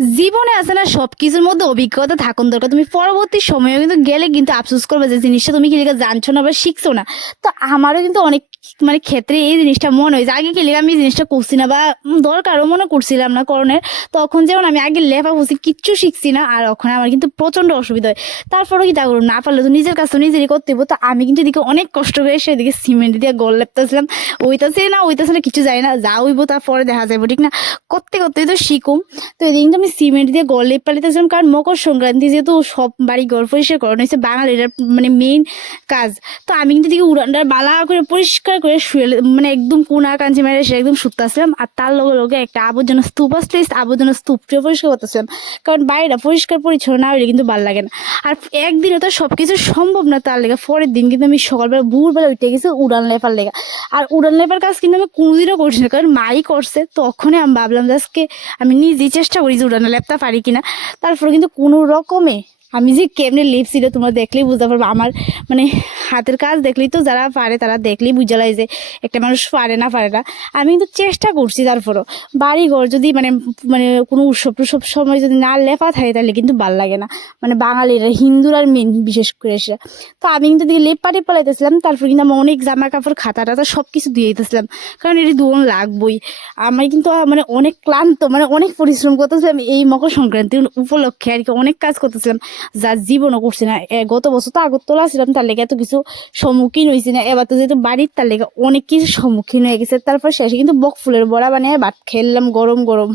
জীবনে আছে না সবকিছুর মধ্যে অভিজ্ঞতা থাকুন দরকার। তুমি পরবর্তী সময়ে কিন্তু গেলে কিন্তু আফসোস করবে যে জিনিসটা তুমি কি লিখে জানছো না বা শিখছো না। তো আমারও কিন্তু অনেক ক্ষেত্রে এই জিনিসটা মনে হয়েছে আগে কি লিখে আমি এই জিনিসটা করছি না বা দরকারও মনে করছিলাম না করণের। তখন যেমন আমি আগে লেখা বুঝি কিচ্ছু শিখছি না, আর ওখানে আমার কিন্তু প্রচন্ড অসুবিধা হয়। তারপরেও কি তা করবো, না পারলে তো নিজের কাজ তো নিজেরই করতে হইব। তো আমি কিন্তু এদিকে অনেক কষ্ট করে সেদিকে সিমেন্ট দিয়ে গোল লেপতেছিলাম। ওইতাছে না কিছু যায় না, যা হইব তারপরে দেখা যাবো, ঠিক না? করতে করতে তো শিখুম। তো এদিন তো আমি সিমেন্ট দিয়ে ঘর লেপ পালিতেছিলাম, কারণ মকর সংক্রান্তি যেহেতু সব বাড়ি ঘর পরিষ্কার করানো হয়েছে বাঙালির মেইন কাজ। তো আমি কিন্তু দিকে উড়ানটার বালা করে পরিষ্কার করে শুয়ে একদম কোনা কাঞ্চি মেরে সে একদম শুতাছিলাম। আর তার লগে লগে একটা আবর্জনা স্তূপ আসলে আবর্জনা স্তূপটিও পরিষ্কার করতেছিলাম, কারণ বাড়িটা পরিষ্কার পরিচ্ছন্ন না হইলে কিন্তু ভালো লাগে না। আর একদিনে তো সবকিছু সম্ভব না, তার লেগে পরের দিন কিন্তু আমি সকালবেলা ভোরবেলা উঠে গেছি উড়ান লেপার লেগে। আর উড়ান লেপার কাজ কিন্তু আমি কোনোদিনও করছি না, কারণ মাই করছে। তখনই আমি ভাবলাম যে আজকে আমি নিজেই চেষ্টা করি যে উড়ানে লেপটা পারি কিনা। তারপরে কিন্তু কোনো রকমে আমি যে কেমনে লেপছিল তোমরা দেখলেই বুঝতে পারবো। আমার মানে হাতের কাজ দেখলেই তো যারা পারে তারা দেখলেই বুঝা যায় যে একটা মানুষ পারে না পারে না। আমি কিন্তু চেষ্টা করছি। তারপরও বাড়ি ঘর যদি কোনো উৎসব টুৎসব সময় যদি না লেপা থাকে তাহলে কিন্তু ভাল লাগে না। বাঙালিরা হিন্দুরা মেন বিশেষ করে এসে। তো আমি কিন্তু দিকে লেপা টেপা লাইতেছিলাম। তারপর কিন্তু আমি অনেক জামা কাপড় খাতা টাতা সব কিছু দিয়ে দিতেছিলাম, কারণ এটি ধোন লাগবই। আমি কিন্তু অনেক ক্লান্ত, অনেক পরিশ্রম করতেছিলাম এই মকর সংক্রান্তির উপলক্ষে আর কি। অনেক কাজ করতেছিলাম যা জীবনও করছি না। গত বছর তো আগরতলা ছিলাম, তার লেগে এত কিছু সম্মুখীন হয়েছি না। এবার তো যেহেতু বাড়ির, তার লেগে অনেক কিছু সম্মুখীন হয়ে গেছে। তারপর শেষে কিন্তু বক ফুলের বড়া বানিয়ে ভাত খেলাম গরম গরম।